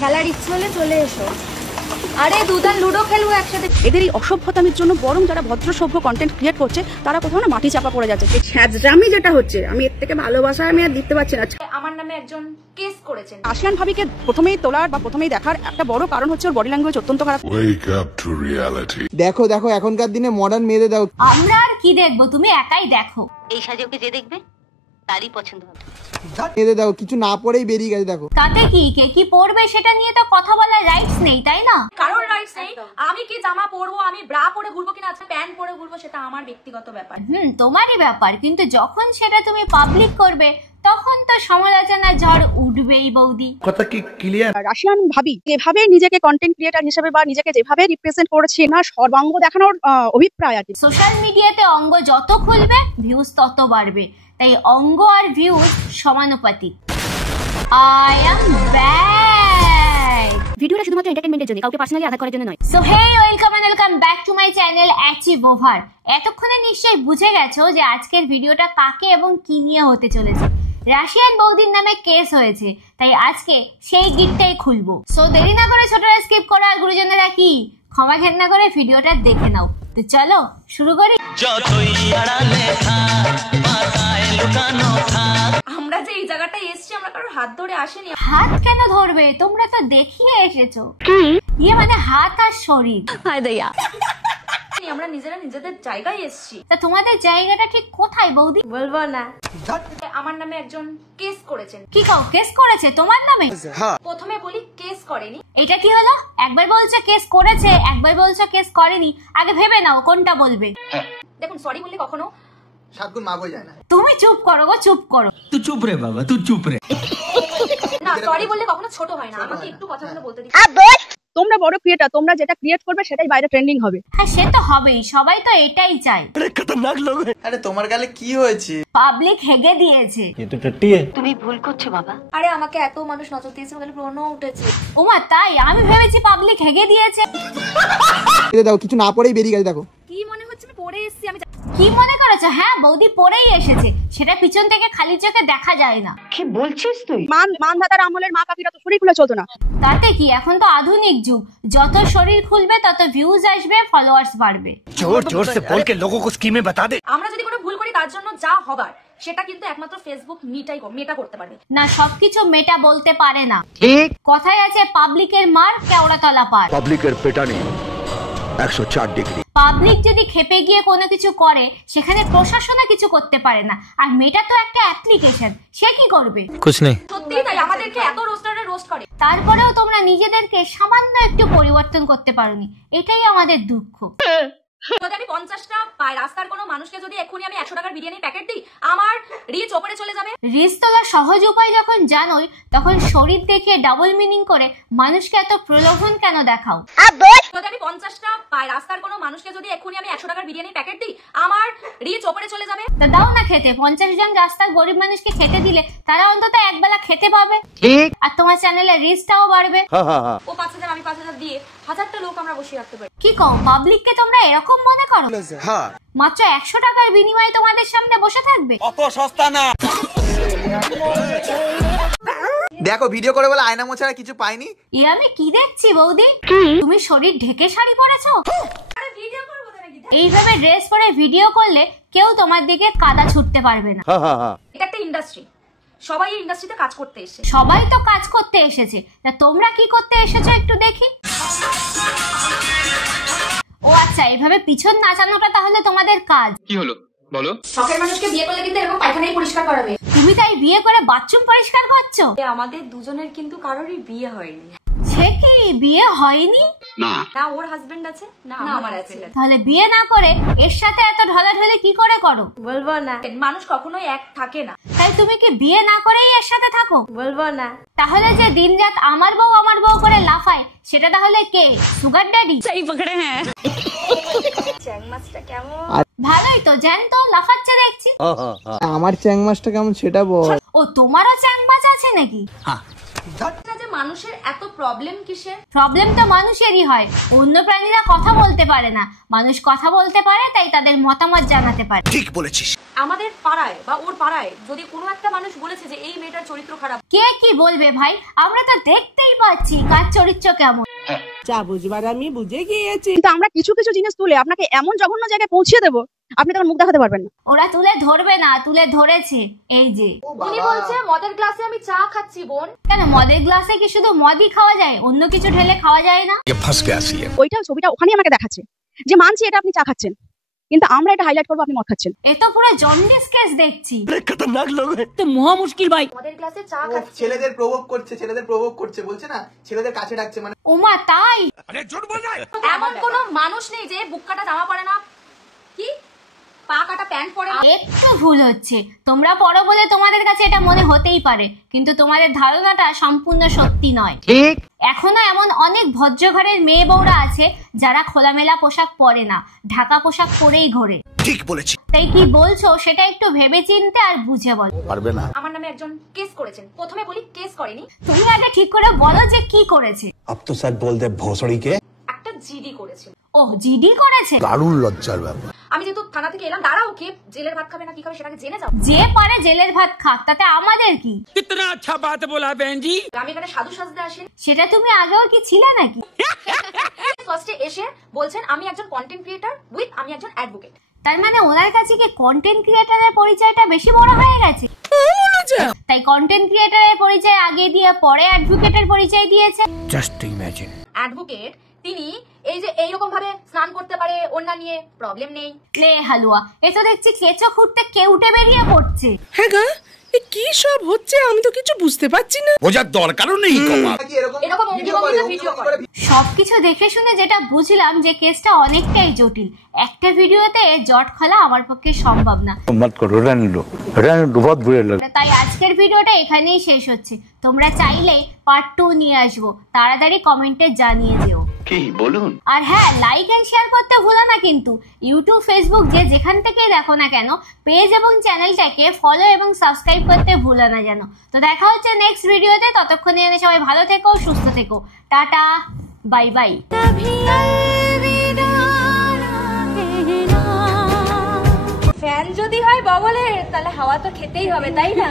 খেলার ইচ্ছে হলে চলে এসো। আরে দুদান লুডো খেলবো একসাথে। এদের এই অসভ্যতামির জন্য বরং যারা ভদ্র সভ্য কন্টেন্ট ক্রিয়েট করছে তারা কোথাও না মাটি চাপা পড়ে যাচ্ছে। এই ছ্যাঁচড়ামি যেটা হচ্ছে, আমি এর থেকে ভালোবাসা আমি আর দিতে পারছি না। আমার নামে একজন কেস করেছেন। আশিয়ান ভাবিকে প্রথমেই তোলার বা প্রথমেই দেখার একটা বড় কারণ হচ্ছে ওর বডি ল্যাঙ্গুয়েজ অত্যন্ত খারাপ। দেখো দেখো এখনকার দিনে মডার্ন মেয়েদের দেখো। আমরা আর কি দেখবো, তুমি একাই দেখো। এই সাজে যে দেখবে তারই পছন্দ হবে। মেয়েদের দেখো কিছু না পরেই বেরিয়ে গেছে দেখো। তাতে কি, কে কি পড়বে সেটা নিয়ে তো কথা বলার রাইটস নেই, তাই না? কারোর রাইটস নেই। আমি কি জামা পরবো, আমি ব্রা পরে ঘুরবো কিনা, আচ্ছা প্যান্ট পরে ঘুরবো, সেটা আমার ব্যক্তিগত ব্যাপার। তোমারই ব্যাপার, কিন্তু যখন সেটা তুমি পাবলিক করবে তখন তো সমালোচনার ঝড় উঠবেই বৌদি। কথা কি ক্লিয়ার? রাশিয়ান ভাবি যেভাবে নিজেকে কন্টেন্ট ক্রিয়েটার হিসেবে বা নিজেকে যেভাবে রিপ্রেজেন্ট করেছে না, সর্বাঙ্গ দেখানোর অভিপ্রায় আছে। সোশ্যাল মিডিয়াতে অঙ্গ যত খুলবে ভিউজ তত বাড়বে, তাই অঙ্গ আর ভিউজ সমানুপাতিক। I am back. ভিডিওটা শুধুমাত্র এন্টারটেইনমেন্টের জন্য, কাউকে পার্সোনালি আঘাত করার জন্য নয়। So hey, welcome back to my channel achieve over. এতক্ষণে নিশ্চয়ই বুঝে গেছো যে আজকের ভিডিওটা কাকে এবং কি নিয়ে হতে চলেছে। রাশিয়ান বৌদির নামে কেস হয়েছে, তাই আজকে সেই গিটটাই খুলবো। সো দেরি না করে ছোটরা স্কিপ করো, আর গুরুজনেরা কি ক্ষমা ঘেন্না করে ভিডিওটা দেখে নাও। তো চলো শুরু করি। আমরা যে এই জায়গাটায় এসেছি, আমরা কারোর হাত ধরে আসেনি। হাত কেন ধরবে, তোমরা তো দেখিয়ে এসেছো। ইয়ে মানে হাত আর শরীর। আমরা নিজেরা নিজেদের জায়গায় এসেছি। তা তোমাদের জায়গাটা ঠিক কোথায় বৌদি? বলবো না। আমার নামে একজন কেস করেছেন। কি কও, কেস করেছে তোমার নামে? প্রথমে বলি কেস করেনি। এটা কি হলো? একবার বলছে কেস করেছে, একবার বলছে কেস করেনি। আগে ভেবে নাও কোনটা বলবে। দেখুন, সরি বললে কখনো সাতগুণ মাপ হয়ে যায় না। তুমি চুপ করো গো, চুপ করো। তুই চুপ রে বাবা, তুই চুপ রে। না, সরি বললে কখনো ছোট হয় না। আমাকে একটু কথাগুলো বলতে দিন। তোমরা বড় ক্রিয়েটার, তোমরা যেটা ক্রিয়েট করবে সেটাই বাইরে ট্রেন্ডিং হবে। হ্যাঁ, সে তো হবেই, সবাই তো এটাই চায়। আরে তোমার গালে কি হয়েছে? পাবলিক হেগে দিয়েছে। তুমি ভুল করছো বাবা। আরে আমাকে এত মানুষ নজর দিয়েছে, বলে প্রশ্ন উঠেছে। ওমা তাই? আমি ভেবেছি পাবলিক হেগে দিয়েছে। দেখো কিছু না পরেই বেরিয়ে গেছে দেখো। কি মনে হচ্ছে আমি পড়ে এসেছি? আমি কি মনে করেছো? হ্যাঁ, বৌদি পরেই এসেছে, সেটা পিছন থেকে খালি চোখে দেখা যায় না। কি বলছিস তুই? মান দাদার আমলের মা কাকিরা তো শরীর খুলে চলতো না। তাতে কি, এখন তো আধুনিক যুগ, যত শরীর খুলবে তত ভিউজ আসবে, ফলোয়ার্স বাড়বে। জোর জোর সে বল কে লোগোं को স্কিমে बता दे। আমরা যদি কোনো ভুল করি, তার জন্য যা হবার সেটা কিন্তু একমাত্র ফেসবুক মেটা করতে পারবে না, সবকিছু মেটা বলতে পারে না। ঠিক কথায় আছে, পাবলিকের মার কেওড়াতলা পার। পাবলিকের পেটানি 104 ডিগ্রি। পাবলিক যদি খেপে গিয়ে কোনো কিছু করে, সেখানে প্রশাসনও কিছু করতে পারে না। আর মেটা তো একটা অ্যাপ্লিকেশন, সে কি করবে? कुछ नहीं। সত্যি তাই, আমাদেরকে এত রোস্টারে রোস্ট করে। তারপরেও তোমরা নিজেদেরকে সামান্য একটু পরিবর্তন করতে পারোনি, এটাই আমাদের দুঃখ। যদি আমি 50টা পাই, রাস্তার কোনো মানুষকে যদি এক্ষুনি আমি 100 টাকার বিরিয়ানি প্যাকেট দিই, আমার রিচ ওপরে চলে যাবে। রিচ তোলার সহজ উপায় যখন জানোই, তখন শরীর দেখিয়ে ডাবল মিনিং করে মানুষকে এত প্রলোভন কেন দেখাও? যদি আমি 50টা পাই, রাস্তার কোনো মানুষকে যদি এক্ষুনি আমি 100 টাকার বিরিয়ানি প্যাকেট দিই, আমার রিচ ওপরে চলে যাবে। তা দাও না খেতে। 50 জন রাস্তার গরিব মানুষকে খেতে দিলে তারা অন্তত একবেলা খেতে পাবে, আর তোমার চ্যানেলে রিচটাও বাড়বে। ও 5000, আমি 5000 দিয়ে 1000টা লোক আমরা বসিয়ে রাখতে পারি। কি কও, পাবলিককে তোমরা এরকম মনে করো? মাত্র 100 টাকার বিনিময়ে তোমাদের সামনে বসে থাকবে? অত সস্তা না। দেখো ভিডিও করে বলে আয়না মোছাড়া কিছু পাইনি। এ আমি কি দেখছি বৌদি? তুমি শরীর ঢেকে শাড়ি পরেছো? আরে ভিডিও করব তো নাকি? এইভাবে ড্রেস পরে ভিডিও করলে কেউ তোমার দিকে কাদা ছুটতে পারবে না। এটা একটা ইন্ডাস্ট্রি, সবাই এই ইন্ডাস্ট্রিতে কাজ করতে এসেছে। সবাই তো কাজ করতে এসেছে, তা তোমরা কি করতে এসেছো একটু দেখি। ও আচ্ছা, এইভাবে পিছন নাচানোটা তাহলে তোমাদের কাজ? কি হলো বলো? শখের মানুষকে বিয়ে করলে কিন্তু এরকম পায়খানাই পরিষ্কার করাবে। তুমি তাই বিয়ে করে বাথরুম পরিষ্কার করছো? আমাদের দুজনের কিন্তু কারোরই বিয়ে হয়নি। সে কি, বিয়ে হয়নি? না না ওর হাজবেন্ড আছে, না আমার আছে। তাহলে বিয়ে না করে এর সাথে এত ঢলাঢলি কি করে করো? বলবো না। মানুষ কখনোই এক থাকে না। তাই তুমি কি বিয়ে না করেই এর সাথে থাকো? বলবো না। তাহলে যে দিনরাত আমার বউ করে লাফায়, সেটা তাহলে কে? Sugar daddy? সেই পকড়ে হ্যাঁ। চ্যাং মাছটা কেমন? ভালোই তো, জ্যান্ত লাফাচ্ছে দেখছি। আমার চ্যাং মাছটা কেমন সেটা বল। ও, তোমারও চ্যাং মাছ আছে নাকি? যে মানুষের এত প্রবলেম কিসের? প্রবলেম তো মানুষেরই হয়, অন্য প্রাণীরা কথা বলতে পারে না, মানুষ কথা বলতে পারে, তাই তাদের মতামত জানাতে পারে। ঠিক বলেছিস। আমাদের পাড়ায় বা ওর পাড়ায় যদি কোনো একটা মানুষ বলেছে যে এই মেয়েটার চরিত্র খারাপ, কে কি বলবে ভাই, আমরা তো দেখতেই পাচ্ছি কার চরিত্র কেমন। যা বুঝবার আমি বুঝে গিয়েছি। কিন্তু আমরা কিছু কিছু জিনিস তুলে আপনাকে এমন জঘন্য জায়গায় পৌঁছে দেবো, আপনি তখন মুখ দেখাতে পারবেন না। ওরা তুলে ধরবে না, তুলে ধরেছে। এই যে উনি বলছে মদের গ্লাসে আমি চা খাচ্ছি বোন। কেন মদের গ্লাসে কি শুধু মদই খাওয়া যায়, অন্য কিছু ঢেলে খাওয়া যায় না? ওইটা ছবিটা ওখানেই আমাকে দেখাচ্ছে যে মানছি এটা আপনি চা খাচ্ছেন, কিন্তু আমরা এটা হাইলাইট করবো আপনি মদ খাচ্ছেন। এ তো পুরো জন্ডিস কেস দেখছি। খতরনাক লোক তো মহা মুশকিল ভাই। মদের গ্লাসে চা খাচ্ছি। ছেলেদের প্রভোগ করছে বলছে না, ছেলেদের কাছে ডাকছে, মানে ওমা তাই? এমন কোনো মানুষ নেই যে বুক কাটা জামা পরে না, কি পা কাটা প্যান্ট পরে না। একটু ভুল হচ্ছে, তোমরা পড়ো বলে তোমাদের কাছে এটা মনে হতেই পারে, কিন্তু তোমাদের ধারণাটা সম্পূর্ণ সত্যি নয়। এখনো এমন অনেক ভদ্র ঘরের মেয়ে বউরা আছে যারা খোলামেলা পোশাক পরে না, ঢাকা পোশাক পরেই ঘোরে। ঠিক বলেছিস। তাই কি বলছো সেটা একটু ভেবে চিন্তে আর বুঝে বলো। পারবে না। আমার নামে একজন কেস করেছেন। প্রথমে বলি কেস করেনি, তুমি আগে ঠিক করে বলো যে কি করেছে। अब तो सच बोल दे भोसड़ी के। একটা জিডি করেছিল। ও জিডি করেছে? দারুণ লজ্জার ব্যাপার। আমি যেহেতু থানা থেকে এলাম, দাঁড়াও কে জেলের ভাত খাবে না কি খাবে সেটাকে জেনে যাও। যে পারে জেলের ভাত খাক, তাতে আমাদের কি? কিতনা আচ্ছা বাত বলা বেন জি। আমি এখানে সাধু সাজতে আসেন। সেটা তুমি আগেও কি ছিলে নাকি? ফার্স্টে এসে বলছেন আমি একজন কন্টেন্ট ক্রিয়েটর উইথ আমি একজন অ্যাডভোকেট। তার মানে ওনার কাছে কি কন্টেন্ট ক্রিয়েটরের পরিচয়টা বেশি বড় হয়ে গেছে? তাই কন্টেন্ট ক্রিয়েটরের পরিচয় আগে দিয়ে পরে অ্যাডভোকেটের পরিচয় দিয়েছে। Just imagine. অ্যাডভোকেট তিনি এই যে এইরকম ভাবে স্নান করতে পারে, ওন্না নিয়ে প্রবলেম নেই। লে হালুয়া, এ তো দেখছি কেঁচো খুঁড়তে কেউটে বেরিয়ে পড়ছে। হ্যাঁ গা, কি সব হচ্ছে আমি তো কিছু বুঝতে পারছি না। বোঝার দরকারও নেই কমা। এরকম ভিডিও করে। সবকিছু দেখে শুনে যেটা বুঝলাম যে কেসটা অনেকটাই জটিল। একটা ভিডিওতে জট খোলা আমার পক্ষে সম্ভব না। मत करो रहने दो बहुत बुरे लग। তাই আজকের ভিডিওটা এখানেই শেষ হচ্ছে। তোমরা চাইলে পার্ট 2 নিয়ে আসবো, তাড়াতাড়ি কমেন্টে জানিয়ে যেও। কি বলুন? আর হ্যাঁ, লাইক এন্ড শেয়ার করতে ভুলো না কিন্তু। ইউটিউব, ফেসবুক যে যেখান থেকেই দেখো না কেন, পেজ এবং চ্যানেলটাকে ফলো এবং সাবস্ক্রাইব করতে ভুলো না যেন। তো দেখা হচ্ছে নেক্সট ভিডিওতে, ততক্ষণে সবাই ভালো থেকো, সুস্থ থেকো। Tata, bye bye. ফ্যান যদি হয় বগলের তাহলে হাওয়া তো খেতেই হবে, তাই না?